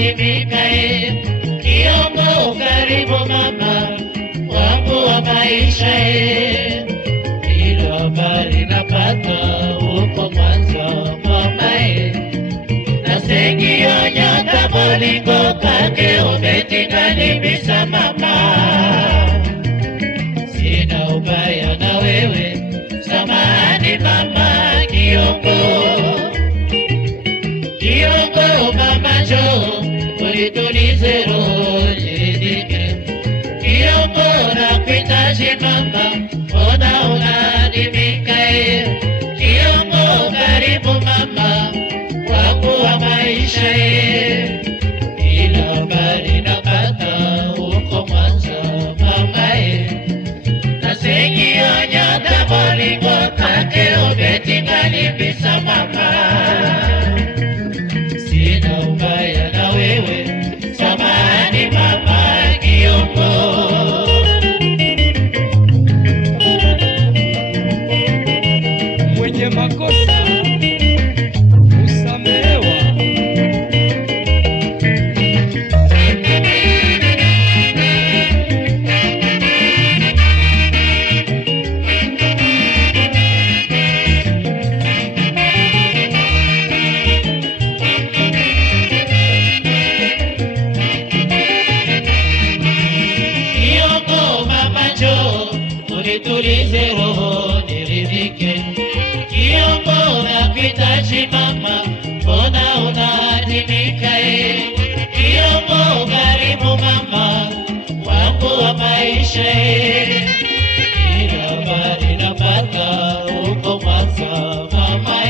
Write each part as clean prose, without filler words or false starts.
unaadimika, Kiongo karibu mama wangu wa maisha, hilo habari napata huko mwanzo mamae, na sengio nyota bolingo kake umetinganibisa mama. Sina ubaya na wewe, samahani mama Kiongo. Kiongo mama jo, ulitulize roho niridhike. Kiongo nakuhitaji mama, mbona unaadimika? Kiongo karibu mama wangu wa maisha, ila habari napata huko mwanzo mama, na sengio nyota bolingo kake umetinganibisa mama. Sina ubaya na wewe, samahani mama Kiongo. Mwenye makosa usamehewa. Kiongo mama jo, ulitulize roho niridhike. Kiongo nakuhitaji mama, mbona unaadimika? Kiongo karibu mama wangu wa maisha, ila habari napata huko mwanzo mama,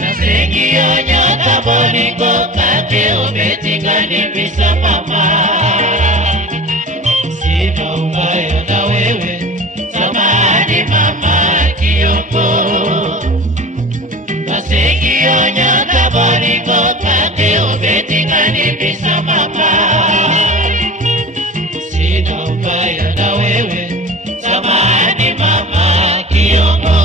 na sengio nyota bolingo kake umetinganibisa mama. Sina ubaya na wewe, samahani mama Kiongo. Na sengio nyota bolingo kake umetinganibisa mama. Sina ubaya na wewe, samahani mama Kiongo.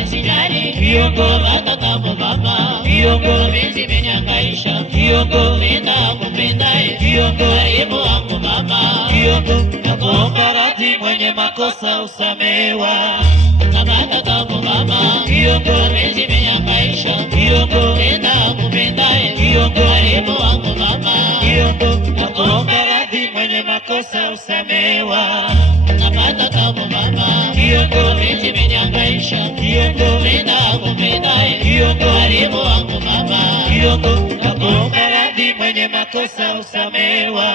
Kiongo matatabu baba, Kiongo mezi menyangaisha, Kiongo penda kupendae, Kiongo karibu wangu mama, Kiongo nakuomba radhi, mwenye makosa usamehewa. Na matatabu baba, Kiongo mezi menyangaisha, Kiongo penda kupendae, Kiongo karibu wangu mama, Kiongo nakuomba radhi, mwenye makosa usamehewa. Na matatabu baba, Kiongo mezi menyangaisha, Kiongo penda kupendae, Kiongo karibu wangu mama, Kiongo nakuomba radhi, mwenye makosa usamehewa.